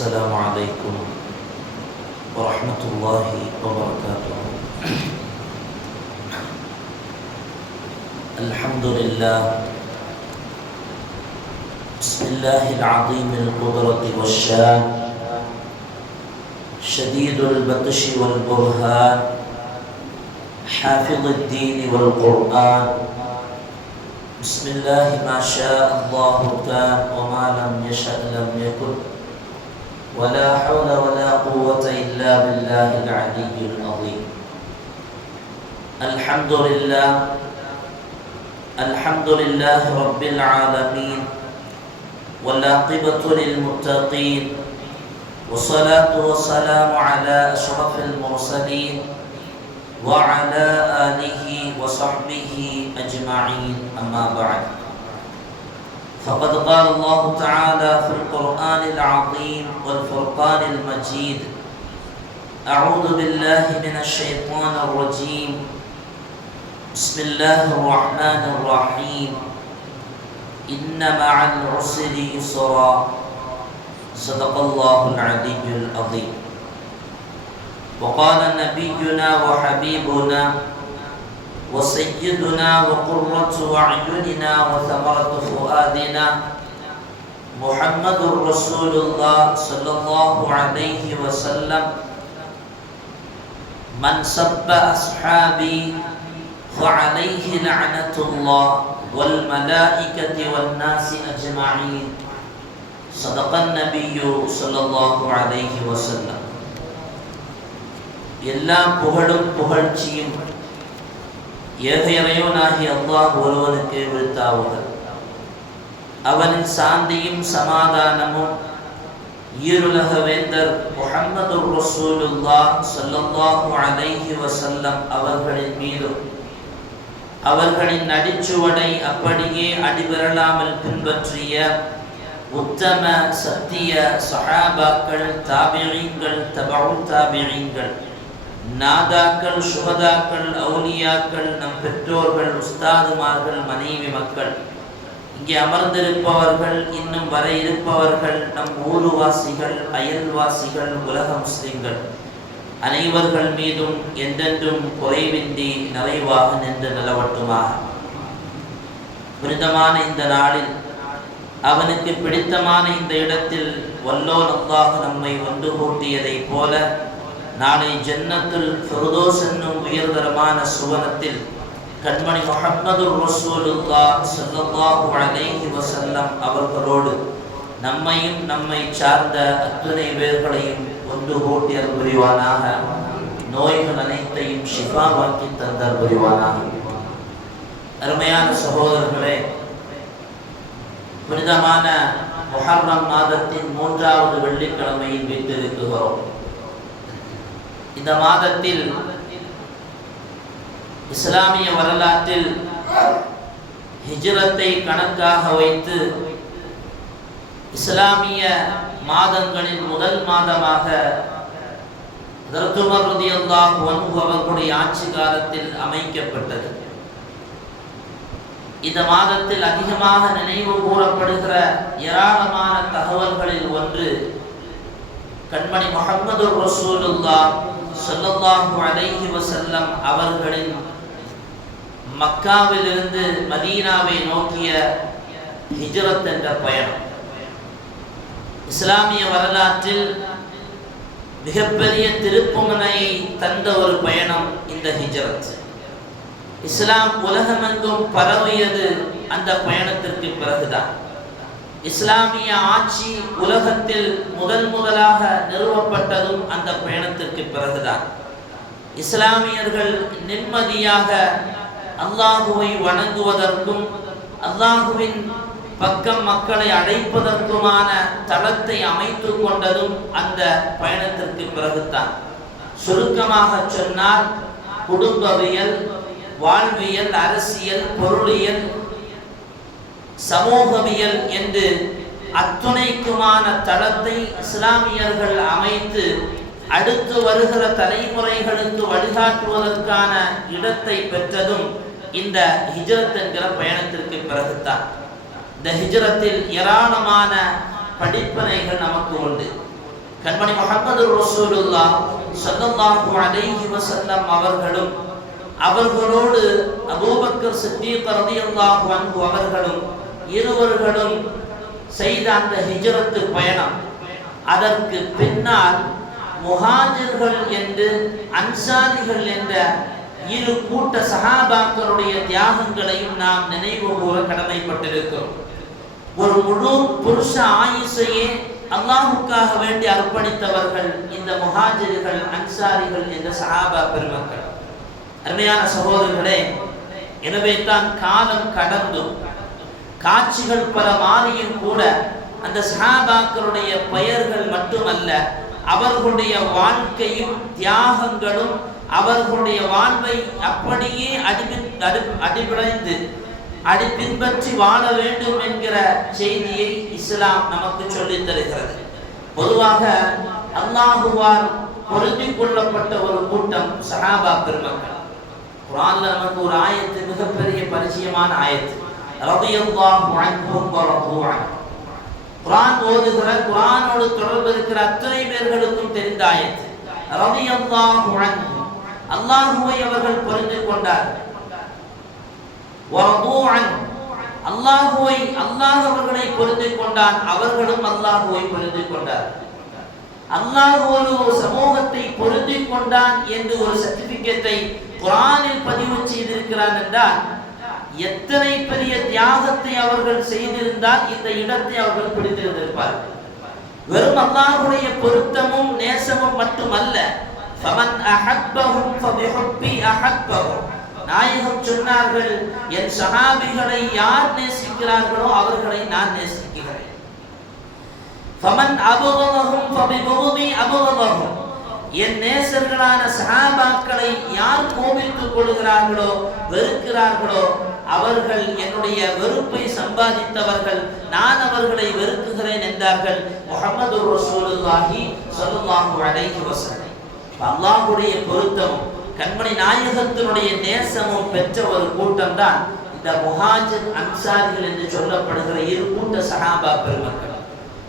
السلام عليكم ورحمة الله وبركاته. الحمد لله. بسم الله العظيم القدرة والشان، شديد البطش والبرهان، حافظ الدين والقرآن. بسم الله ما شاء الله كان وما لم يشأ لم يكن، ولا حول ولا قوة إلا بالله العلي العظيم. الحمد لله، الحمد لله رب العالمين، والعاقبة للمتقين، والصلاة والسلام على أشرف المرسلين وعلى آله وصحبه أجمعين. أما بعد، فقد قال الله تعالى في القرآن العظيم والفرقان المجيد: أعوذ بالله من الشيطان الرجيم، بسم الله الرحمن الرحيم، إن مع العسر يسرا. صدق الله العلي العظيم. وقال نبينا وحبيبنا وسيدنا وقرة أعيننا وثمرة فؤادنا محمد رسول الله صلى الله عليه وسلم: من سب أصحابي فعليه لعنة الله والملائكة والناس أجمعين. صدق النبي صلى الله عليه وسلم. எல்லா புகழும் புகழ்ச்சியும் ஏக இறைவனாகிய அல்லாஹ் ஒருவனுக்கு உரித்தாவுக. அவனின் சாந்தியும் சமாதானமும் ஈருலக வேந்தர் முஹம்மது ரசூலுல்லாஹ் ஸல்லல்லாஹு அலைஹி வஸல்லம் அவர்களின் மீதும், அவர்களின் அடிச்சுவடை அப்படியே அடிபெறலாமல் பின்பற்றிய உத்தம சத்திய சஹாபாக்கள், தாபிஈன்கள், தபஉ தாபிஈன்கள், நாதாக்கள், சுஹதாக்கள், அவுலியாக்கள், நம் பெற்றோர்கள், உஸ்தாதுமார்கள், மனைவி மக்கள், இங்கே அமர்ந்திருப்பவர்கள், இன்னும் வர இருப்பவர்கள், நம் ஊருவாசிகள், அயல்வாசிகள், உலக முஸ்லிம்கள் அனைவர்கள் மீதும் என்றென்றும் குறைவின்றி நிறைவாக நின்று நிலவட்டுமாக. புனிதமான இந்த நாளில், அவனுக்கு பிடித்தமான இந்த இடத்தில் வல்லோன் அல்லாஹ் நம்மை ஒன்று கூட்டியதை போல, நாளை ஜன்னத்துல் ஃபிர்தௌஸ் என்னும் உயர்தரமான சுவனத்தில் கண்மணி முஹம்மது ரசூலுல்லாஹ் ஸல்லல்லாஹு அலைஹி வஸல்லம் அவர்களோடு நம்மையும் நம்மை சார்ந்த அத்துணை பேர்களையும் ஒன்று கூட்டி அருள் புரிவானாக. நோய்கள் அனைத்தையும் ஷிஃபாவாக்கி தந்தர் புரிவானாக. அருமையான சகோதரர்களே, புனிதமான முஹர்ரம் மாதத்தின் 3வது வெள்ளிக்கிழமையில் வீட்டிருக்கிறோம். இந்த மாதத்தில் இஸ்லாமிய வரலாற்றில் ஹிஜ்ரத்தை கணக்காக வைத்து இஸ்லாமிய மாதங்களின் முதல் மாதமாக ஹஜ்ரத் உமர் ரலியல்லாஹு அன்ஹு அவர்களுடைய ஆட்சி காலத்தில் அமைக்கப்பட்டது. இந்த மாதத்தில் அதிகமாக நினைவு கூறப்படுகிற ஏராளமான தகவல்களில் ஒன்று, கண்மணி முஹம்மது ரசூலுல்லாஹ் ஸல்லல்லாஹு அலைஹி வஸல்லம் அவர்களின் மக்காவிலிருந்து மதீனாவை நோக்கிய ஹிஜ்ரத் என்ற பயணம். இஸ்லாமிய வரலாற்றில் மிகப்பெரிய திருப்புமுனையை தந்த ஒரு பயணம் இந்த ஹிஜ்ரத். இஸ்லாம் உலகமெங்கும் பரவியது அந்த பயணத்திற்கு பிறகுதான். இஸ்லாமிய ஆட்சி உலகத்தில் முதலாக நிறுவப்பட்டதும் அந்த பயணத்திற்கு பிறகுதான். இஸ்லாமியர்கள் நிம்மதியாக அல்லாஹுவை வணங்குவதற்கும் அல்லாஹுவின் பக்கம் மக்களை அழைப்பதற்குமான தளத்தை அமைத்து கொண்டதும் அந்த பயணத்திற்கு பிறகுதான். சுருக்கமாக சொன்னால், குடும்பவியல், வாழ்வியல், அரசியல், பொருளியல், சமூகவியல் என்று அத்துணைக்குமான தளத்தை இஸ்லாமியர்கள் அமைத்து அடுத்து வருகிற தலைமுறைகளுக்கு வழிகாட்டுவதற்கான இடத்தை பெற்றதும் இந்த ஹிஜ்ரத் என்கிற பயணத்திற்கு பிறகுதான். இந்த ஹிஜ்ரத்தில் ஏராளமான படிப்பனைகள் நமக்கு உண்டு. கண்மணி முஹம்மது ரசூலுல்லாஹ் ஸல்லல்லாஹு அலைஹி வஸல்லம் அவர்களும் அவர்களோடு அபூபக்கர் சித்தீக் ரலியல்லாஹு அன்ஹு அவர்களும் இருவர்களும் செய்த அந்த ஹிஜ்ரத்து பயணம், அதற்கு பின்னால் முஹாஜிர்கள் என்று அன்சாரிகள் என்ற இரு கூட்ட சஹாபாக்களுடைய தியாகங்களையும் நாம் நினைவு கூற கடமைப்பட்டிருக்கிறோம். ஒரு முழு புருஷ ஆயுசையே அல்லாஹ்வுக்காக வேண்டி அர்ப்பணித்தவர்கள் இந்த முஹாஜிர்கள் அன்சாரிகள் என்ற சஹாபா பெருமக்கள். அருமையான சகோதரர்களே, எனவே தான் காலம் கடந்தும் காட்சிகள் பல மாறியும் கூட அந்த சஹாபாக்களுடைய பெயர்கள் மட்டுமல்ல, அவர்களுடைய வாழ்க்கையும் தியாகங்களும் அவர்களுடைய வாழ்வை அப்படியே பின்பற்றி வாழ வேண்டும் என்கிற செய்தியை இஸ்லாம் நமக்கு சொல்லித் தருகிறது. பொதுவாக அல்லாஹுவால் பொருந்திக் கொள்ளப்பட்ட ஒரு கூட்டம் சஹாபா பெருமக்கள். குர்ஆன்ல நமக்கு ஒரு ஆயத்து மிகப்பெரிய பரிச்சயமான ஆயத்து, ரலியல்லாஹு அன்ஹும் வ ரது அன்ஹு. குர்ஆன் ஓதுகிற, குர்ஆனோடு தொடர்பு இருக்கிற அத்தனை பேர்களுக்கும் தெரிந்த ஆயத்து. ரலியல்லாஹு அன்ஹு, அல்லாஹ்வை அவர்கள் பொருந்திக் கொண்டார்கள். வ ரது அன்ஹு, அல்லாஹ் அவர்களை பொருந்திக் கொண்டான், அவர்களும் அல்லாஹ்வை பொருந்திக் கொண்டார்கள். அல்லாஹ் ஒரு சமூகத்தை பொருந்திக் கொண்டான் என்று ஒரு சர்டிபிகேட்டை குர்ஆனில் பதிவு செய்திருக்கிறான் என்றால் எத்தனை பெரிய தியாகத்தை அவர்கள் செய்திருந்தால் இந்த இடத்தை அவர்கள் பிடித்திருந்திருப்பார்கள். வெறும் அல்லாஹ்வுடைய பொருத்தமும் நேசமும் மட்டுமல்ல, ஃபமன் அஹப்பஹும் ஃபபிஹுப்பி அஹப்பஹும், நாயகம் சொன்னார்கள், என் சஹாபிகளை யார் நேசிக்கிறார்களோ அவர்களை நான் நேசிக்கிறேன். ஃபமன் அபகதஹும் ஃபபிபுகுதி அபகதஹும், என் நேசர்களான சஹாபாக்களை யார் கோபித்துக் கொள்கிறார்களோ வெறுக்கிறார்களோ அவர்கள் என்னுடைய வெறுப்பை சம்பாதித்தவர்கள், நான் அவர்களை வெறுக்குகிறேன் என்றார்கள் முஹம்மது ரசூலுல்லாஹி ஸல்லல்லாஹு அலைஹி வஸல்லம். அல்லாஹ்வுடைய பொருத்தமும் கண்மணி நாயகத்தினுடைய நேசமும் பெற்ற ஒரு கூட்டம் தான் இந்த முஹாஜிர் அன்சாரிகள் என்று சொல்லப்படுகிற இரு கூட்ட சஹாபா பெருமக்கள்.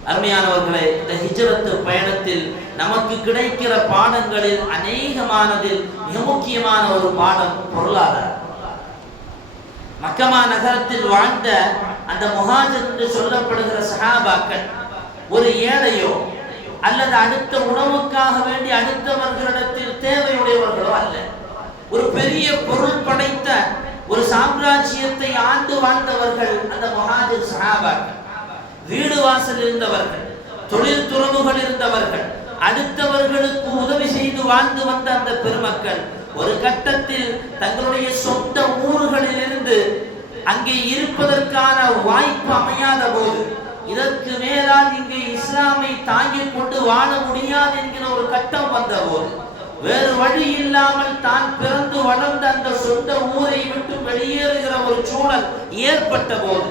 அருமையானவர்களே, இந்த ஹிஜ்ரத்து பயணத்தில் நமக்கு கிடைக்கிற பாடங்களில் அநேகமானதில் மிக முக்கியமான ஒரு பாடம் பொருளாதாரம். மக்கமா நகரத்தில் வாழ்ந்த அந்த முஹாஜிர் என்று சொல்லப்படுகிற சஹாபாக்கள் ஒரு ஏழையோ அல்லது அடுத்த உணவுக்காக வேண்டி அடுத்தவர்களிடத்தில் தேவையுடையவர்களோ அல்ல. ஒரு பெரிய பொருள் படைத்த ஒரு சாம்ராஜ்யத்தை ஆண்டு வாழ்ந்தவர்கள் அந்த முஹாஜிர் சஹாபாக்கள். வீடு வாசல் இருந்தவர்கள், தொழில் துறவுகள் இருந்தவர்கள், அடுத்தவர்களுக்கு உதவி செய்து வாழ்ந்து வந்த அந்த பெருமக்கள் ஒரு கட்டத்தில் தங்களுடைய சொந்த ஊர்களில் இருந்து அங்கே இருப்பதற்கான வாய்ப்பு அமையாத போது, இதற்கு மேலால் இங்கே இஸ்லாமை தாங்கிக் கொண்டு வாழ முடியாது என்கிற ஒரு கட்டம் வந்த போது, வேறு வழி இல்லாமல் தான் பிறந்து வளர்ந்த அந்த சொந்த ஊரை விட்டு வெளியேறுகிற ஒரு சூழல் ஏற்பட்ட போது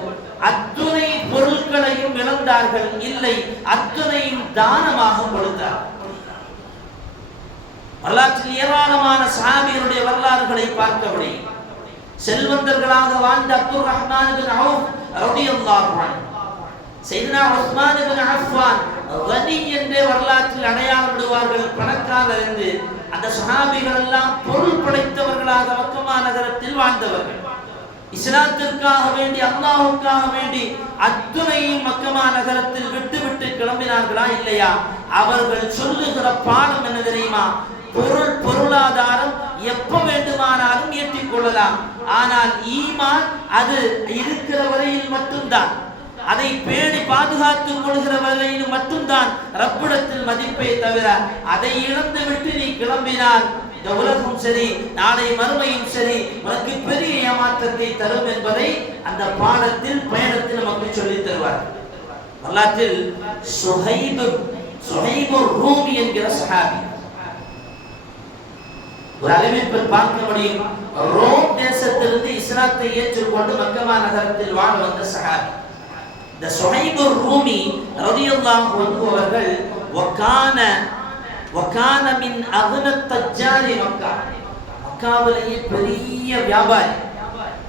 அத்துணை பொருட்களையும் இழந்தார்கள், இல்லை அத்துணையும் தானமாக கொடுத்தார்கள். வரலாற்றில் ஏராளமான சஹாபியருடைய வரலாறுகளை பார்க்க முடியும். செல்வந்தர்களாக வாழ்ந்த அப்துல் ரஹ்மான் இப்னு அவுஃப் ரலியல்லாஹு அன்ஹு, சையதுனா உஸ்மான் இப்னு அஃபான் கனி என்றே வரலாற்றில் அடையாளம் விடுவார்கள், பணக்காரர் என்று. அந்த சஹாபிகள் எல்லாம் பொருள் படைத்தவர்களாக மக்கமா நகரத்தில் வாழ்ந்தவர்கள். இஸ்லாத்திற்காக வேண்டி, அல்லாஹ்வுக்காக வேண்டி அத்துணையும் மக்கமா நகரத்தில் விட்டு கிளம்பினார்களா இல்லையா? அவர்கள் சொல்லுகிற பாடம் என்ன தெரியுமா? பொருளாதாரம் எப்ப வேண்டுமானாலும் ஏற்றிக் கொள்ளலாம், ஆனால் ஈமான் அது இருக்கிற வரையில் மட்டும்தான், அதை பேணி பாதுகாத்துக் கொள்கிற வரையில் மட்டும்தான் ரப்பிடத்தில் மதிப்பை தவிர அதை இழந்து விட்டு நீ கிளம்பினால் இந்த உலகம் சரி நாளை மறுமையும் சரி உனக்கு பெரிய ஏமாற்றத்தை தரும் என்பதை அந்த பாடத்தில் பயணத்தில் நமக்கு சொல்லித் தருவார். வரலாற்றில் சுஹைப் ரூமி என்கிற சஹாபி, ஒரு அறிவிப்பில் பார்க்க முடியும், ரோம் தேசத்திலிருந்து இஸ்லாத்தை ஏற்றுக்கொண்டு மக்கமா நகரத்தில் வாழ வந்த சஹாபி. இந்த சுஹைப் ரூமி ரலியல்லாஹு அன்ஹு அவர்கள் வகான மின் அக்னத் தஜ்ஜாரி மக்கா, மக்காவிலேயே பெரிய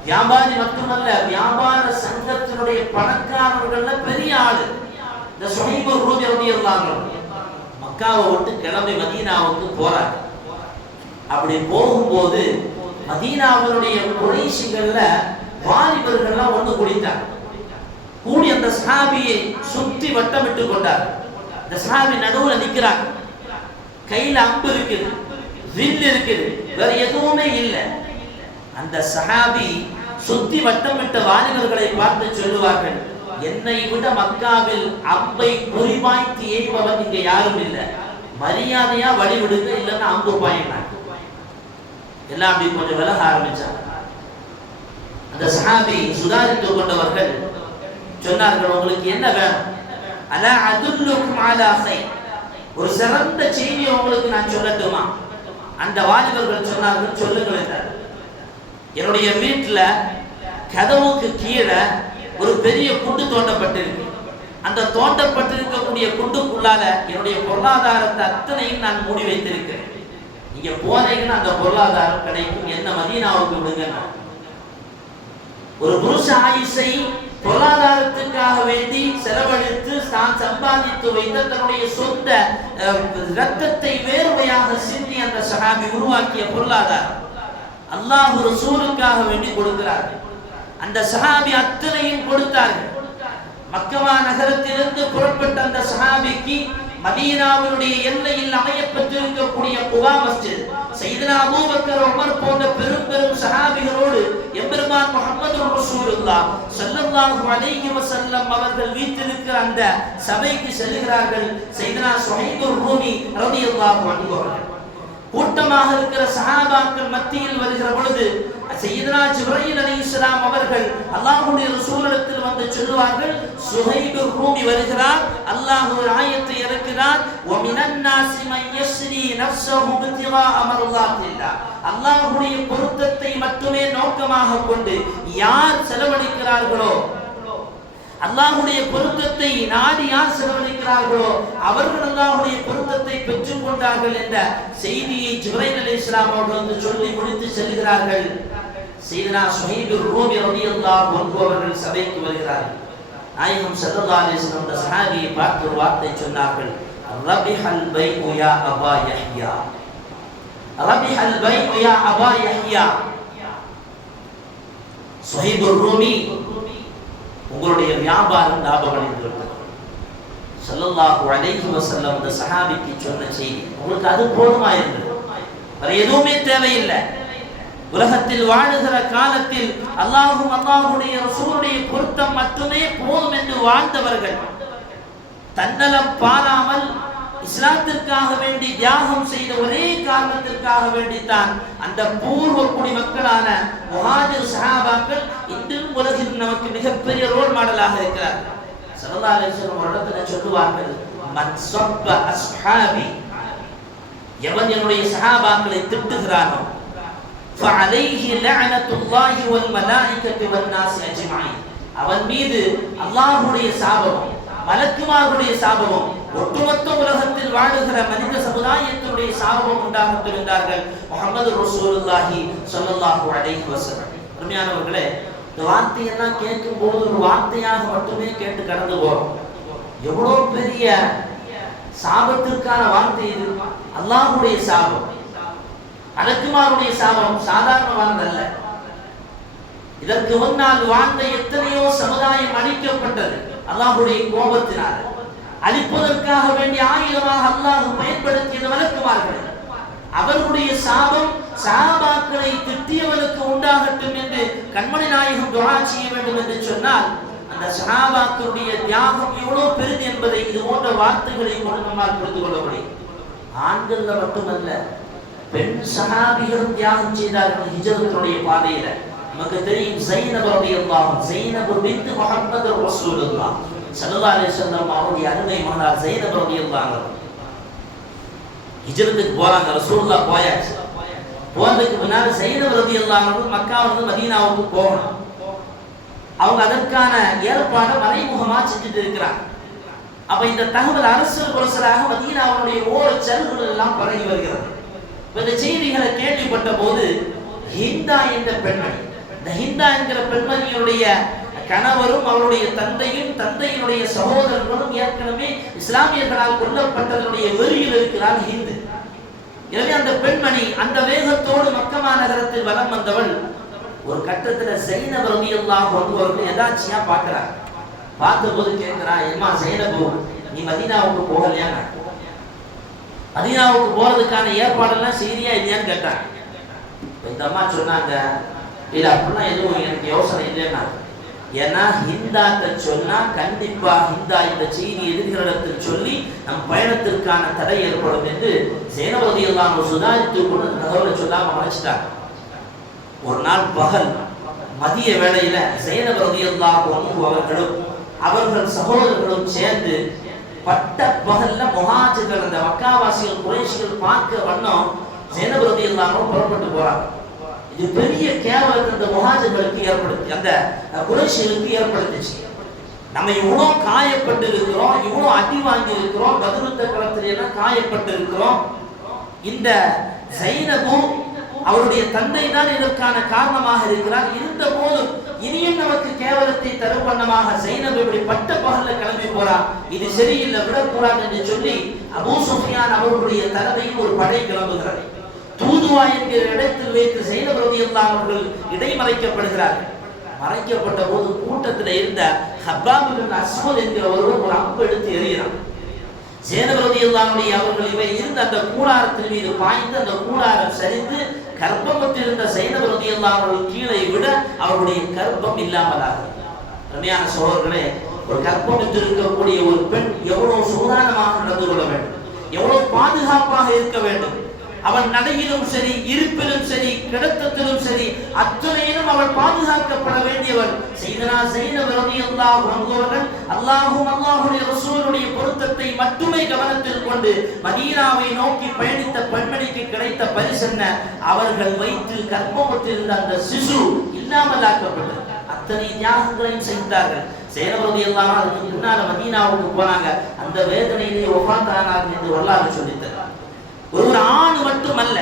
வியாபாரி மட்டுமல்ல, வியாபார சங்கத்தினுடைய பணக்காரர்கள்ல பெரிய ஆளு இந்த சுஹைப் ரூமி ரலியல்லாஹு அன்ஹு. மக்காவை விட்டு கிளம்பி மதீனாவுக்கு போறாங்க. அப்படி போகும்போது மதீனாவுடைய குறைஷிகள்ல வாலிபர்கள்லாம் ஒன்று கூடிட்டாங்க. கூடி அந்த சஹாபியை சுத்தி வட்டமிட்டு கொண்டார். இந்த சஹாபி நடுவுல நிக்கிறாங்க. கையில அம்பு இருக்குது, வில் இருக்குது, வேற எதுவுமே இல்லை. அந்த சஹாபி சுத்தி வட்டமிட்ட வாலிபர்களை பார்த்து சொல்லுவார்கள், என்னை விட மக்காவில் அம்பை குறிபாய்த்து எய்பவன் இங்க யாரும் இல்லை, மரியாதையா வழிவிடுங்க, இல்லைன்னா அம்பு பாயினாங்க. எல்லாம் அப்படி கொஞ்சம் விலக ஆரம்பிச்சாங்க. அந்த சஹாபி சுதாரித்துக் கொண்டவர்கள் சொன்னார்கள், உங்களுக்கு என்ன வேணும்? அலா அதுல்லுக்கும் அலா கைர், ஒரு சிறந்த செய்தியை உங்களுக்கு நான் சொல்லட்டுமா? அந்த வாலிபர்கள் சொன்னார்கள், சொல்லுங்கள் என்றார். என்னுடைய வீட்டுல கதவுக்கு கீழே ஒரு பெரிய குண்டு தோண்டப்பட்டிருக்கு. அந்த தோண்டப்பட்டிருக்கக்கூடிய குண்டுக்குள்ளால என்னுடைய பொருளாதாரத்தை அத்தனையும் நான் மூடி வைத்திருக்கிறேன். நீங்க போனீங்கன்னா அந்த பொருளாதாரம் கிடைக்கும், என்ன மதீனாவுக்கு விடுங்க. ஒரு புருஷ ஆயுசை பொருளாதாரத்துக்காக வேண்டி செலவழித்து தான் சம்பாதித்து வைத்த தன்னுடைய சொந்த ரத்தத்தை வேர்வையாக சிந்தி அந்த சஹாபி உருவாக்கிய பொருளாதாரம் அல்லாஹ் ரசூலுக்காக வேண்டி கொடுக்கிறார். அந்த சஹாபி அத்தனையும் கொடுத்தார்கள். மக்கமா நகரத்திலிருந்து புறப்பட்ட அந்த சஹாபிக்கு மதீனாவினுடைய எல்லையில் அமையப்பட்டிருக்கக்கூடிய குபா மஸ்ஜித், சையதுனா அபூபக்கர், உமர் போன்ற பெரும் பெரும் சஹாபிகளோடு எம்பெருமான் முஹம்மது ரசூலுல்லாஹ் ஸல்லல்லாஹு அலைஹி வஸல்லம் அவர்கள் வீட்டிலிருக்கிற அந்த சபைக்கு செல்கிறார்கள். சையதுனா சுஹைபுர் ரூமி ரலியல்லாஹு அன்ஹு அவர்கள் கூட்டமாக இருக்கிற சஹாபாக்கள் மத்தியில் வருகிற பொழுது சையதுனா ஜிப்ரீல் அலைஹிஸ்ஸலாம் அவர்கள் அல்லாஹ்வுடைய ரசூலிடத்தில் வந்து சொல்லுவார்கள், சுஹைபுர் ரூமி வருகிறார், அல்லாஹ் ஒரு ஆயத்தை இறக்குகிறார், வ மினன் நாஸி மன் யஸ்ரி நஃப்ஸஹு பித்திகாஅ மர்லாத்தில்லாஹ், அல்லாஹ்வுடைய பொருத்தத்தை மட்டுமே நோக்கமாக கொண்டு யார் செலவழிக்கிறார்களோ, அல்லாஹ்வுடைய பொருத்தத்தை நாடி யார் செலவழிக்கிறார்களோ அவர்கள் அல்லாஹ்வுடைய பொருத்தத்தை பெற்றுக் கொண்டார்கள் என்ற செய்தியை ஜிப்ரீல் அலைஹிஸ்ஸலாம் அவர்கள் வந்து சொல்லி முடித்து செல்கிறார்கள். சையதுனா சுஹைபுர் ரூமி ரலியல்லாஹு அன்ஹு அவர்கள் சபைக்கு வருகிறார்கள். நாயகம் ஸல்லல்லாஹு அலைஹி வஸல்லம் அந்த சஹாபியை பார்த்து ஒரு வார்த்தை சொன்னார்கள், ரபிஹல் பைஉ யா அபா யஹ்யா, ரபிஹல் பைஉ யா அபா யஹ்யா. சுஹைபுர் ரூமி, உங்களுடைய வியாபாரம் லாபம் அடைந்துவிட்டது. ஸல்லல்லாஹு அலைஹி வஸல்லம் அந்த சஹாபிக்கு சொன்ன செய்தி உங்களுக்கு அது போதுமா இருந்தது, வேற எதுவுமே தேவையில்லை. உலகத்தில் வாழுகிற காலத்தில் அல்லாஹ்வும் அல்லாஹ்வுடைய ரசூலுடைய பொருத்தம் மட்டுமே போதும் என்று வாழ்ந்தவர்கள், தன்னலம் பாராமல் இஸ்லாத்திற்காக வேண்டி தியாகம் செய்த ஒரே காரணத்திற்காக வேண்டித்தான் அந்த பூர்வ குடிமக்களான முஹாஜிர் சஹாபாக்கள் இன்றும் உலகில் நமக்கு மிகப்பெரிய ரோல் மாடலாக இருக்கிறார். ஸல்லல்லாஹு அலைஹி வஸல்லம் ஒரு இடத்துல சொல்லுவார்கள், மன் ஸப்ப அஸ்ஹாபி, எவன் என்னுடைய சஹாபாக்களை திட்டுகிறானோ, ஃபஅலைஹி லஅனத்துல்லாஹி வல் மலாயிகத்தி வன் நாஸி அஜ்மஈன், அவன் மீது அல்லாஹ்வுடைய சாபமும் மலக்குமார்களுடைய சாபமும் ஒட்டுமொத்த உலகத்தில் வாழுகிற மனித சமுதாயத்தினுடைய சாபமும் உண்டாகட்டும் என்றார்கள் முஹம்மது ரசூலுல்லாஹி ஸல்லல்லாஹு அலைஹி வஸல்லம். அருமையானவர்களே, இந்த வார்த்தையெல்லாம் கேட்கும் போது ஒரு வார்த்தையாக மட்டுமே கேட்டு கடந்து போறோம். எவ்வளவு பெரிய சாபத்திற்கான வார்த்தை இது! அல்லாஹ்வுடைய சாபம், மலக்குமார்களுடைய சாபம் சாதாரணமானதல்ல. இதற்கு முன்னால் வாழ்ந்த எத்தனையோ சமுதாயம் அழிக்கப்பட்டது அல்லாஹ்வுடைய கோபத்தினால். அழிப்பதற்காக வேண்டிய ஆயுதமாக அல்லாஹ் பயன்படுத்தியது மலக்குமார்கள். அவர்களுடைய சாபம் சஹாபாக்களை திட்டியவனுக்கு உண்டாகட்டும் என்று கண்மணி நாயகம் துஆ செய்ய வேண்டும் என்று சொன்னால், அந்த சஹாபாக்களுடைய தியாகம் எவ்வளவு பெரிது என்பதை இது போன்ற வார்த்தைகளை கொண்டு நம்மால் புரிந்து கொள்ள முடியும். ஆண்கள்ல மட்டுமல்ல, பெண் சஹாபிகளும் தியாகம் செய்தார்கள் ஹிஜ்ரத்துடைய பாதையில. நமக்கு தெரியும், ஸைனப் ரலியல்லாஹு அன்ஹா, ஸைனப் பின்த் முஹம்மது ரசூலுல்லாஹ் ஸல்லல்லாஹு அலைஹி வஸல்லம் அவருடைய அருமை மகனார் ஸைனப் ரலியல்லாஹு அன்ஹா ஹிஜ்ரத்துக்கு போறாங்க. ரசூலுல்லாஹ் போயாச்சு. போனதுக்கு முன்னாடி ஸைனப் ரலியல்லாஹு அன்ஹா மக்காவிலிருந்து மதீனாவுக்கு போகணும். அவங்க அதற்கான ஏற்பாடு மறைமுகமா செஞ்சுட்டு இருக்கிறாங்க. அப்ப இந்த தகவல் அரசல் புரசலாக மதீனாவுடைய ஓரச்சல்கள் எல்லாம் பரவி வருகிறது. இந்த செய்திகளை கேள்விப்பட்ட போது ஹிந்தா என்ற பெண்மணி, இந்த ஹிந்தா என்கிற பெண்மணியுடைய கணவரும் அவருடைய தந்தையும் தந்தையினுடைய சகோதரர்களும் ஏற்கனவே இஸ்லாமியர்களால் கொல்லப்பட்டதனுடைய வெறியில் இருக்கிறார் ஹிந்து. எனவே அந்த பெண்மணி அந்த வேகத்தோடு மக்கா நகரத்தில் வலம் வந்தவள் ஒரு கட்டத்துல ஸைனப் ரலியல்லாஹு அன்ஹா அவர்கள் எதாச்சியா பார்க்கறாங்க. பார்த்தபோது கேட்கிறா, ஏம்மா ஸைனப், நீ மதீனாவுக்கு போகலையா? மதீனாவுக்கு போறதுக்கான ஏற்பாடெல்லாம் சரியா இல்லையான்னு கேட்டாங்க. இந்த அம்மா சொன்னாங்க, இல்ல அப்படிலாம் எதுவும் எனக்கு யோசனை இல்லைன்னா, ஏன்னா ஹிந்தாட்ட சொன்னா கண்டிப்பா ஹிந்தா இந்த செய்தி எதிர்களிடத்தில் சொல்லி நம் பயணத்திற்கான தடை ஏற்படும் என்று ஸைனப் ரலியல்லாஹு அன்ஹா சுதாரித்து கொண்டு தகவலை சொல்லாம மறைச்சிட்டாங்க. ஒரு நாள் பகல் மதிய வேளையில ஸைனப் ரலியல்லாஹு அன்ஹா அவர்களும் அவர்கள் சகோதரர்களும் சேர்ந்து பட்ட பகல்ல முஹாஜிர்கள் அந்த மக்காவாசிகள் குறைஷிகள் பார்க்க வண்ணம் ஸைனப் ரலியல்லாஹு அன்ஹா புறப்பட்டு போறாங்க. இது பெரிய கேவலத்தை அந்த முஹாஜிர்களுக்கு ஏற்படுத்தி அந்த குறைஷிகளுக்கு ஏற்படுத்துச்சு. நம்ம இவ்வளோ காயப்பட்டு இருக்கிறோம், இவ்வளோ அடி வாங்கி இருக்கிறோம், பத்ருத்த களத்தில எல்லாம் காயப்பட்டு இருக்கிறோம். இந்த ஸைனபு அவருடைய தந்தை தான் இதற்கான காரணமாக இருக்கிறார். இருந்த போதும் இனியும் நமக்கு கேவலத்தை தரும் வண்ணமாக ஸைனப் இப்படி பட்ட பகல்ல கிளம்பி போறார், இது சரியில்லை, விடக்கூடாது என்று சொல்லி அபூ சுஃபியான் அவர்களுடைய தலைமையில் ஒரு படை கிளம்புகிறது. தூதுவா என்கிற இடத்தில் வைத்து ஸைனப் ரலியல்லாஹு அவர்கள் இடைமறைக்கப்படுகிறார்கள். மறைக்கப்பட்ட போது கூட்டத்தில் இருந்த ஹப்பாப் இப்னு அஸ்வத் என்கிற ஒருவர் ஒரு அம்பு எடுத்து எறிகிறார். ஸைனப் ரலியல்லாஹு அவர்கள் இவர் இருந்த அந்த கூடாரத்தின் மீது பாய்ந்து அந்த கூடாரம் சரிந்து கர்ப்பமற்றிருந்த ஸைனப் ரலியல்லாஹு அவர்கள் கீழே விட அவருடைய கர்ப்பம் இல்லாமலாகும். அருமையான சகோதரர்களே, ஒரு கர்ப்பம் இருக்கக்கூடிய ஒரு பெண் எவ்வளவு சூதானமாக நடந்து கொள்ள வேண்டும், எவ்வளவு பாதுகாப்பாக இருக்க வேண்டும். அவள் நடையிலும் சரி, இருப்பிலும் சரி, கிடத்தத்திலும் சரி, அத்துணையிலும் அவள் பாதுகாக்கப்பட வேண்டியவள். சையதுனா ஸைனப் ரலியல்லாஹு அன்ஹா அவர்கள் அல்லாஹ்வுடைய ரசூலுடைய பொருத்தத்தை மட்டுமே கவனத்தில் கொண்டு மதீனாவை நோக்கி பயணித்த பெண்மணிக்கு கிடைத்த பரிசு என்ன? அவர்கள் வயிற்றில் கர்ப்பமற்றிருந்த அந்த சிசு இல்லாமலாக்கப்பட்டது. அத்தனை தியாகங்களையும் செய்தார்கள். ஸைனப் ரலியல்லாஹு அன்ஹா அதுக்கு முன்னால மதீனாவுக்கு போனாங்க. அந்த வேதனையிலே வஃபாத் ஆனார்கள் என்று வரலாறு சொல்லித்தர். ஒரு ஆண் மட்டுமல்ல,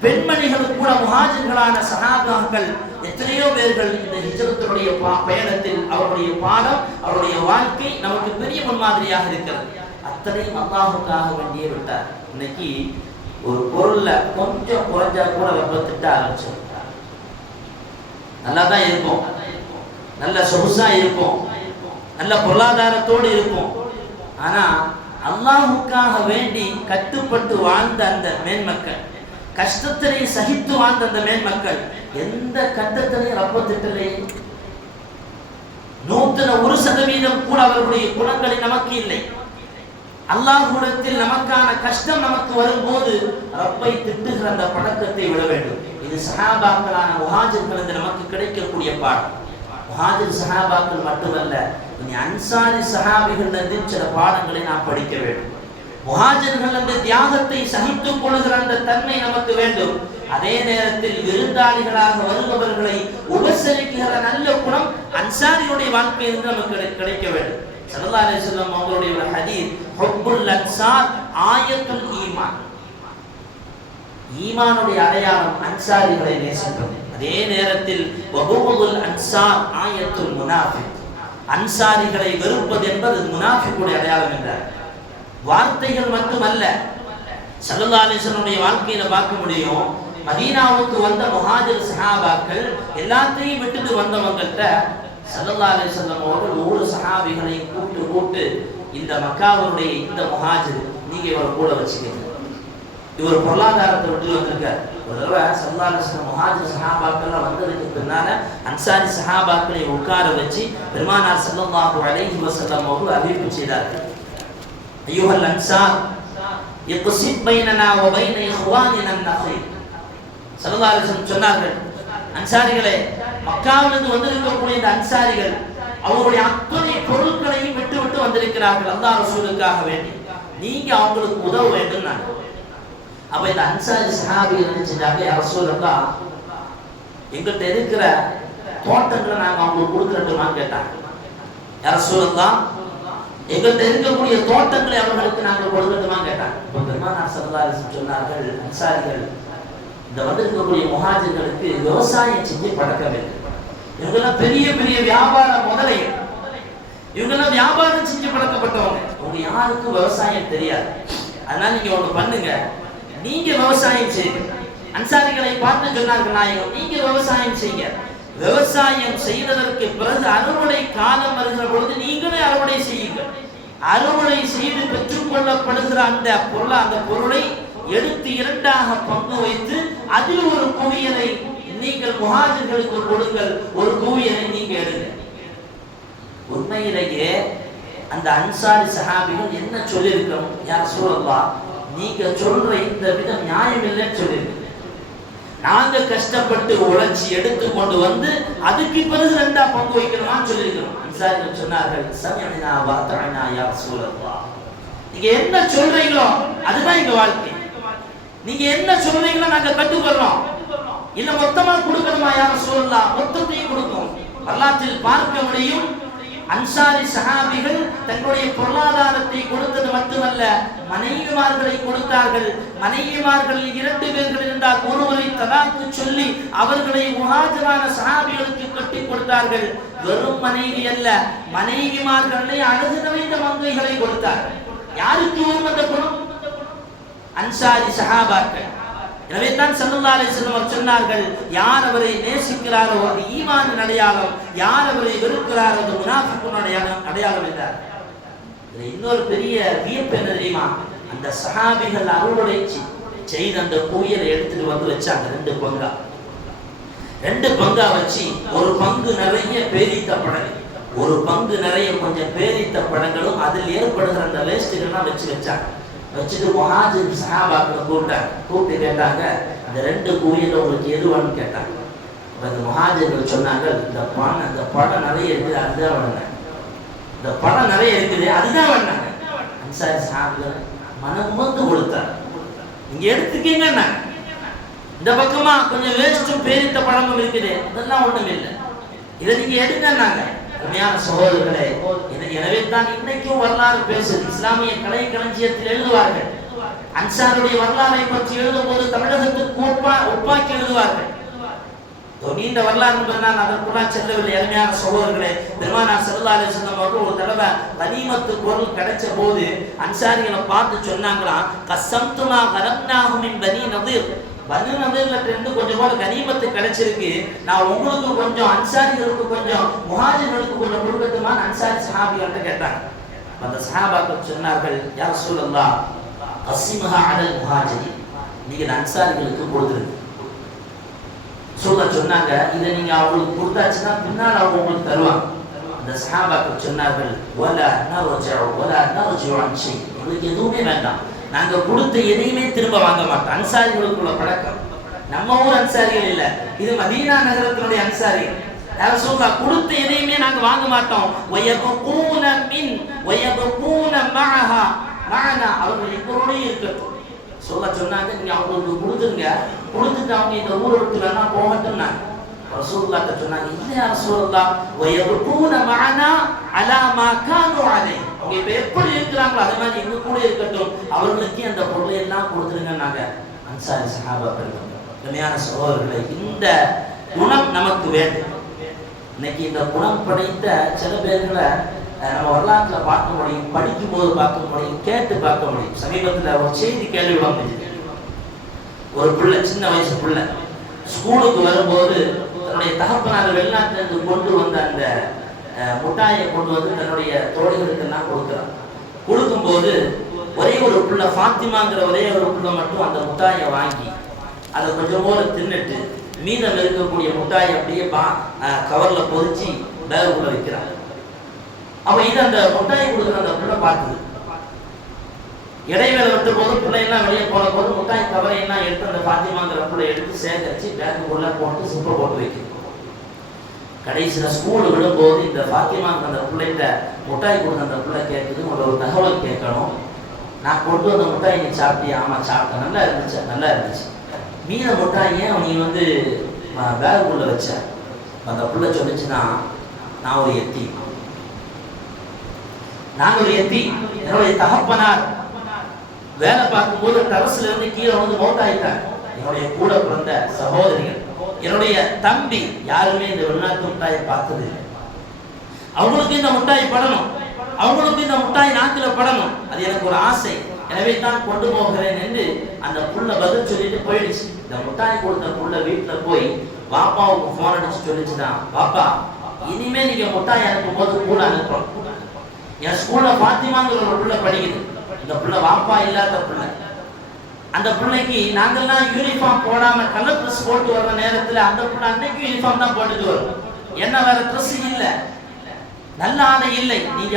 பெண்மணிகள் கூட முஹாஜிர்களான சஹாபாக்கள் எத்தனையோ பேர்கள் இந்த ஹிஜ்ரத்தினுடைய பயணத்தில் அவருடைய பாடம், அவருடைய வாழ்க்கை நமக்கு பெரிய முன்மாதிரியாக இருக்கிறது. அத்தனையும் அல்லாஹ்வுக்காக வேண்டியே விட்டார். இன்னைக்கு ஒரு பொருள்ல கொஞ்சம் குறைஞ்சா கூட ரொம்ப திட்ட ஆரம்பிச்சோம். நல்லா தான் இருக்கும், நல்ல சொகுசா இருக்கும், நல்ல பொருளாதாரத்தோடு இருக்கும். ஆனா அல்லாஹ்வுக்காக வேண்டி கட்டுப்பட்டு வாழ்ந்த அந்த மேன்மக்கள், கஷ்டத்திலே சகித்து வாழ்ந்த அந்த மேன்மக்கள் எந்த கட்டத்திலையும் ரப்ப திட்டலை. 101% கூட அவர்களுடைய குணங்களை நமக்கு இல்லை. அல்லாஹ்விடத்தில் நமக்கான கஷ்டம் நமக்கு வரும்போது ரப்பை திட்டுகிற அந்த பழக்கத்தை விட வேண்டும். இது சஹாபாக்களான முஹாஜிர்கள் என்று நமக்கு கிடைக்கக்கூடிய பாடம். முஹாஜிர் சஹாபாக்கள் மட்டுமல்ல, இனி அன்சாரி சஹாபிகள் என்று சில பாடங்களை நாம் படிக்க வேண்டும். முஹாஜிர்கள் என்ற தியாகத்தை சகித்துக் கொள்கிற அந்த தன்மை நமக்கு வேண்டும். அதே நேரத்தில் விருந்தாளிகளாக வருபவர்களை உபசரிக்கிற நல்ல குணம் அன்சாரியுடைய வாழ்க்கையிலிருந்து நமக்கு கிடைக்க வேண்டும். ஸல்லல்லாஹு அலைஹி வஸல்லம் அவங்களுடைய ஒரு ஹதீஸ், ஹுப்புல் அன்சார் ஆயத்துல் ஈமான், ஈமானுடைய அடையாளம் அன்சாரிகளை நேசிப்பது. அதே நேரத்தில் வபுகுல் அன்சார் ஆயத்துல் முனாஃபிக், அன்சாரிகளை வெறுப்பது என்பது முனாஃபிக்குடைய அடையாளம் என்றார். வார்த்தைகள் மட்டுமல்ல, ஸல்லல்லாஹு அலைஹி வஸல்லம் வாழ்க்கையில பார்க்க முடியும். மதீனாவுக்கு வந்த முஹாஜிர் சஹாபாக்கள் எல்லாத்தையும் விட்டுட்டு வந்தவங்கள்ட்ட ஸல்லல்லாஹு அலைஹி வஸல்லம் அவர்கள் ஒவ்வொரு சஹாபிகளையும் கூப்பிட்டு இந்த மக்காவுடைய இந்த முஹாஜிர் நீங்க இவரை கூட வச்சுக்கீங்க, இவர் பொருளாதாரத்தை விட்டு வந்திருக்கார். ஒரு தடவை ஸல்லல்லாஹு அலைஹி வஸல்லம் முஹாஜிர் சஹாபாக்கள் வந்ததுக்கு பின்னால அன்சாரி சஹாபாக்களை உட்கார வச்சு பெருமானார் ஸல்லல்லாஹு அலைஹி வஸல்லம் அவர்கள் அறிவிப்பு செய்தார்கள். ஐயுஹல் அன்சார் யக்ஸிப் பைனனா வ பைன இஹ்வானினா அன்-நஃபீல். ஸல்லல்லாஹு அலைஹி வஸல்லம் சொன்னார்கள், அன்சாரிகளே, மக்காவிலிருந்து வந்திருக்கக்கூடிய இந்த அன்சாரிகள் அவருடைய அத்தனை பொருட்களையும் விட்டு விட்டு வந்திருக்கிறார்கள் அல்லாஹ் ரசூலுக்காக வேண்டி, நீங்க அவங்களுக்கு உதவ வேண்டும். நான் அப்ப இந்த அன்சாரி சஹாபிகள் நினைச்சாங்க, யா ரசூலல்லாஹ், எங்கள்கிட்ட இருக்கிற தோட்டங்களை நாங்க அவங்களுக்கு கொடுத்துட்டுமான்னு கேட்டாங்க. யா ரசூலல்லாஹ், எங்கள்கிட்ட இருக்கக்கூடிய தோட்டங்களை அவர்களுக்கு நாங்கள் கொடுக்கட்டுமான்னு கேட்டாங்க. பெருமானார் ஸல்லல்லாஹு அலைஹி வஸல்லம் சொன்னார்கள், அன்சாரிகள் இந்த வந்திருக்கக்கூடிய முஹாஜிர்களுக்கு விவசாயம் செஞ்சு பழக்கமில்லை, இவங்கெல்லாம் பெரிய பெரிய வியாபார முதலை, இவங்கெல்லாம் வியாபாரம் செஞ்சு பழக்கப்பட்டவங்க. உங்க யாருக்கும் விவசாயம் தெரியாது. அதனால நீங்க ஒண்ணு பண்ணுங்க, நீங்க விவசாயம் செய்யுங்க. அன்சாரிகளை பார்த்து சொன்னார்கள் நாயகம், நீங்க விவசாயம் செய்யுங்க. விவசாயம் செய்ததற்கு பிறகு அறுவடை காலம் வருகிற பொழுது நீங்களே அறுவடை செய்யுங்கள். அறுவடை செய்து பெற்றுக் கொள்ளப்படுகிற அந்த பொருளை எடுத்து இரண்டாக பங்கு வைத்து அதில் ஒரு குவியலை நீங்கள் முஹாஜிர்களுக்கு கொடுங்கள், ஒரு குவியலை நீங்க எடுங்க. உண்மையிலேயே அந்த அன்சாரி சஹாபிகள் என்ன சொல்லியிருக்கணும்? யா ரசூலல்லாஹ், நீங்க சொல்ற இந்த விதம் நியாயம் இல்லைன்னு சொல்லியிருக்கணும். நாங்க கஷ்டப்பட்டு உழைச்சி எடுத்து கொண்டு வந்து அதுக்கு பிறகு ரெண்டா பங்கு வைக்கணும்னு சொல்லியிருக்கிறோம். அன்சாரிகள் சொன்னார்கள், சமிஅனா வ அத்தஅனா யா ரசூலல்லாஹ், நீங்க என்ன சொல்றீங்களோ அதுதான் எங்க வாழ்க்கை. நீங்க என்ன சொல்றீங்களோ நாங்க கட்டுக்கொள்றோம். இல்ல மொத்தமா கொடுக்கணுமா யா ரசூலல்லாஹ்? மொத்தத்தையும் கொடுக்கும். வரலாற்றில் பார்க்க முடியும், அன்சாரி சஹாபிகள் தங்களுடைய பொருளாதாரத்தை கொடுத்தது மட்டுமல்ல, மனைவிமார்களை கொடுத்தார்கள். மனைவிமார்கள் 2 பேர்கள் இருந்தால் ஒருவரை தலாக்கு சொல்லி அவர்களை முஹாஜிரான சஹாபிகளுக்கு கட்டி கொடுத்தார்கள். வெறும் மனைவி அல்ல, மனைவிமார்களை அழகு நிறைந்த மங்கைகளை கொடுத்தார்கள். யாருக்கு வரும் அந்த குணம்? அன்சாரி சஹாபாக்கள். எனவே தான் ஸல்லல்லாஹு அலைஹி வஸல்லம் சொன்னார்கள், யார் அவரை நேசிக்கிறாரோ அது ஈமானின் அடையாளம், யார் அவரை வெறுக்கிறாரோ அது முனாஃபிக்குன் அடையாளம் என்றார். இன்னொரு பெரிய வியப்பு என்ன தெரியுமா? அந்த சஹாபிகள் அறுவடை செய்த அந்த குவியலை எடுத்துட்டு வந்து வச்சாங்க 2 பங்கா வச்சு, ஒரு பங்கு நிறைய பேரித்த பழங்கள், ஒரு பங்கு நிறைய கொஞ்சம் பேரித்த பழங்களும் அதில் ஏற்படுகிற அந்த வேஸ்ட்டுகள்லாம் வச்சாங்க. வச்சுட்டு முஹாஜிர் சஹாபாக்களை கூப்பிட்டு கேட்டாங்க, இந்த 2 குவியல உங்களுக்கு எது வேணும்னு கேட்டாங்க. அந்த முஹாஜிர்கள் சொன்னாங்க, இந்த பழம் நிறைய இருக்குது அதுதான் வேணுங்க, இந்த பழம் நிறைய இருக்குது அதுதான் வேணாங்க. அன்சாரி சஹாபிகள் மனமுந்து கொடுத்தார், நீங்க எடுத்துக்கீங்க. இந்த பக்கமா கொஞ்சம் வேஸ்டும் பேரித்த பழமும் இருக்குது, அதெல்லாம் ஒண்ணும் இல்லை, இதை நீங்க எடுங்கன்னாங்க. உண்மையான சகோதரர்களே, எனவே தான் இன்னைக்கும் வரலாறு பேசுது. இஸ்லாமிய கலை களஞ்சியத்தில் எழுதுவார்கள், அன்சாருடைய வரலாறை பற்றி எழுதும் போது தமிழகத்துக்கு ஒப்பாக்கி எழுதுவார்கள். நீண்ட வரலாறு என்பது நான் அதற்குள்ளா செல்லவில்லை. அருமையான சகோதரர்களே, பெருமானார் ஸல்லல்லாஹு அலைஹி வஸல்லம் அவர்கள் ஒரு தடவை கனிமத்து பொருள் கிடைச்ச போது அன்சாரிகளை பார்த்து சொன்னாங்களாம், கஸம்துமா கரம்னாஹு மின் பனி நதீர், பனி நதீர்ல இருந்து கொஞ்சம் போல கனிமத்து கிடைச்சிருக்கு, நான் உங்களுக்கு கொஞ்சம், அன்சாரிகளுக்கு கொஞ்சம், முஹாஜிர்களுக்கு கொஞ்சம் கொடுக்கட்டுமான்னு அன்சாரி சஹாபிகள்கிட்ட கேட்டாங்க. அந்த சஹாபாக்கள் சொன்னார்கள், யா ரசூலல்லாஹ் கஸிமஹா அலல் முஹாஜிரின், நீங்க அன்சாரிகளுக்கு கொடுத்துருங்க. சொன்னாங்க, இதை நீங்க அவங்களுக்கு கொடுத்தாச்சுன்னா பின்னால் அவங்க உங்களுக்கு தருவாங்க. அந்த சஹாபாக்கள் சொன்னார்கள், வலா நர்ஜஉ வலா நர்ஜு அன் ஷை, உங்களுக்கு எதுவுமே வேண்டாம், நாங்க கொடுத்த எதையுமே திரும்ப வாங்க மாட்டோம். அன்சாரிகளுக்குள்ள பழக்கம், நம்ம ஊர் அன்சாரிகள் இல்ல, இது மதீனா நகரத்தினுடைய அன்சாரிகள். ரசூலுல்லாஹ் கொடுத்த எதையுமே நாங்க வாங்க மாட்டோம். வயபூன மின் வயபூன மஅஹா மஅனா, அவர்கள் எங்களோட இருக்கட்டும். சொன்னாங்க, நீங்க அவங்களுக்கு கொடுத்துருங்க, கொடுத்துட்டு அவங்க இந்த ஊரை விட்டு வேணா போகட்டும்னாங்க. ரசூலுல்லாஹ் சொன்னாங்க, இல்ல ரசூலுல்லாஹ் வயபூன மஅனா அலா மா கானு அலைஹி, அவங்க இப்ப எப்படி இருக்கிறாங்களோ அதே மாதிரி எங்க கூட இருக்கட்டும், அவர்களுக்கு அந்த பொருளை எல்லாம் கொடுத்துருங்கன்னாங்க அன்சாரி சஹாபாக்கள். உண்மையான சகோதரர்களை, இந்த குணம் நமக்கு வேண்டும். இன்னைக்கு இந்த குணம் படைத்த சில பேர்களை நம்ம வரலாற்றில் பார்க்க முடியும், படிக்கும் போது பார்க்க முடியும், கேட்டு பார்க்க முடியும். சமீபத்தில் ஒரு செய்தி கேள்விவிட முடியுது. ஒரு பிள்ளை, சின்ன வயசு பிள்ளை, ஸ்கூலுக்கு வரும்போது தன்னுடைய தகப்பனார் வெளிநாட்டிலிருந்து கொண்டு வந்த அந்த முட்டாயை கொண்டு வந்து தன்னுடைய தோழிகளுக்கு எல்லாம் கொடுக்குறான். கொடுக்கும்போது ஒரே ஒரு பிள்ளை, ஃபாத்திமாங்கிற ஒரே ஒரு பிள்ளை மட்டும் அந்த முட்டாயை வாங்கி அதை கொஞ்சம் போல தின்னுட்டு மீதம் இருக்கக்கூடிய முட்டாயை அப்படியே கவர்ல பொறிச்சு பேகுக்குள்ள வைக்கிறாங்க. அவ இது அந்த முட்டாயை கொடுக்குற அந்த பிள்ளை பார்க்குது. இடைவேளை விட்ட போது பிள்ளையெல்லாம் வெளியே போன போது முட்டாய் கவரையெல்லாம் எடுத்து அந்த ஃபாத்திமாங்கிற பிள்ளை எடுத்து சேகரித்து பேக்குக்குள்ள போட்டு சிப்பை போட்டு வைக்கணும். கடைசியில் ஸ்கூலு விடும்போது இந்த ஃபாத்திமாங்கிற அந்த பிள்ளைகிட்ட முட்டாய் கொடுத்த அந்த பிள்ளை கேட்குது, உங்களோட ஒரு தகவல் கேட்கணும், நான் கொண்டு வந்த முட்டாய் நீ சாப்பிட்டியா? ஆமாம் சாப்பிட்டேன், நல்லா இருந்துச்சு, நல்லா இருந்துச்சு. மீத முட்டாயை நீ வந்து பேக்குக்குள்ள வச்ச. அந்த பிள்ளை சொல்லிச்சுன்னா, நான் ஒரு எத்தி, நான் ஒரு எத்தி, என்னுடைய தகப்பனார் வேலை பார்க்கும்போது டெரஸ்ல இருந்து கீழே வந்து மௌத்தாயிட்டாங்க. என்னுடைய கூட பிறந்த சகோதரிகள் என்னுடைய தம்பி யாருமே இந்த வெளிநாட்டு முட்டாயை பார்த்ததில்லை. அவங்களுக்கு இந்த முட்டாய் படணும், அவங்களுக்கு இந்த முட்டாய் நாக்கில் படணும், அது எனக்கு ஒரு ஆசை, எனவே தான் கொண்டு போகிறேன் என்று அந்த புள்ள பதில் சொல்லிட்டு போயிடுச்சு. இந்த முட்டாய் கொடுத்த புள்ள வீட்டில் போய் பாப்பாவுக்கு போன் அடிச்சு சொல்லிச்சுதான், பாப்பா இனிமே நீங்க முட்டாய் அனுப்பும் போது கூட அனுப்புறோம். என் ஸ்கூல்ல பாத்திமாங்கிற ஒரு புள்ள படிக்குது. இந்த புள்ள பாப்பா இல்லாத புள்ள. அந்த பிள்ளைக்கு நாங்கெல்லாம் யூனிஃபார்ம் போடாம கலர் ட்ரெஸ் போட்டு வர்ற நேரத்துல அந்த புள்ள அன்னைக்கு யூனிஃபார்ம் தான் போட்டுட்டு வரும். என்ன வேற ட்ரெஸ் இல்லை, நல்ல ஆடை இல்லை. நீங்க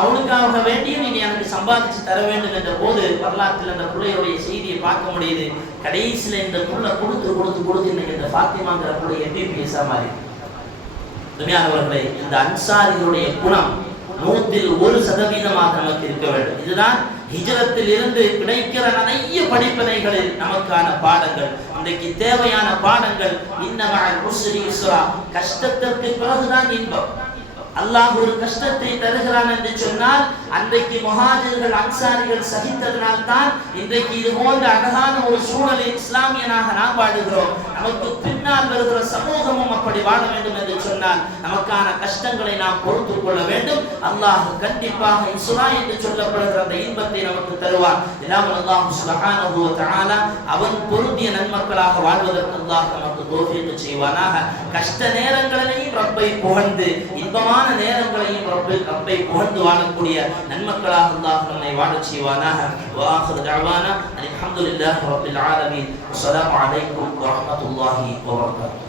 அவளுக்காக வேண்டியும் நீங்க எனக்கு சம்பாதிச்சு தர வேண்டும் என்ற போது வரலாற்றில் அந்த பிள்ளையுடைய செய்தியை பார்க்க முடியுது. கடைசியில இந்த புள்ள கொடுத்து இன்னைக்கு இந்த பாத்திமாங்கிற பிள்ளை MBBS மாதிரி. துணியானவர்களே, இந்த அன்சாரிகளுடைய குணம் 100% நமக்கு இருக்க வேண்டும். இதுதான் ஹிஜ்ரத்தில் இருந்து கிடைக்கிற நிறைய படிப்பினைகளில் நமக்கான பாடங்கள், இன்றைக்கு தேவையான பாடங்கள். இன்னமஅல் உஸ்ரி யுஸ்ரா, கஷ்டத்திற்கு பிறகுதான் இன்பம். அல்லாஹ் ஒரு கஷ்டத்தை தருகிறான் என்று சொன்னால் அன்றைக்கு முஹாஜிர்கள் அன்சாரிகள் சகித்ததனால் தான் இன்றைக்கு இது போன்ற அழகான ஒரு சூழலில் இஸ்லாமியனாக நாம் வாழுகிறோம். நமக்கு பின்னால் வருகிற சமூகமும் அப்படி வாழ வேண்டும் என்று சொன்னால் நமக்கான கஷ்டங்களை நாம் பொறுத்துக் கொள்ள வேண்டும். அல்லாஹ் கண்டிப்பாக இஸ்ரா என்று சொல்லப்படுகிற அந்த இன்பத்தை நமக்கு தருவான். எல்லாம் அல்லாஹ் சுப்ஹானஹு வ தஆலா அவன் பொருந்திய நன்மக்களாக வாழ்வதற்கு அல்லாஹ் நமக்கு தௌஃபீக் செய்வானாக. கஷ்ட நேரங்களிலேயும் ரப்பை புகழ்ந்து இன்பமான நேரங்களையும் ரப்பை புகழ்ந்து வாழக்கூடிய நன்மக்களாக அல்லாஹ் நம்மை வாழச் செய்வானாக. வஆகிரு தஅவானா அல்ஹம்துலில்லாஹி ரப்பில் ஆலமீன். அஸ்ஸலாமு அலைக்கும் வரஹ்மத்துல்லாஹி வபரகாத்துஹு.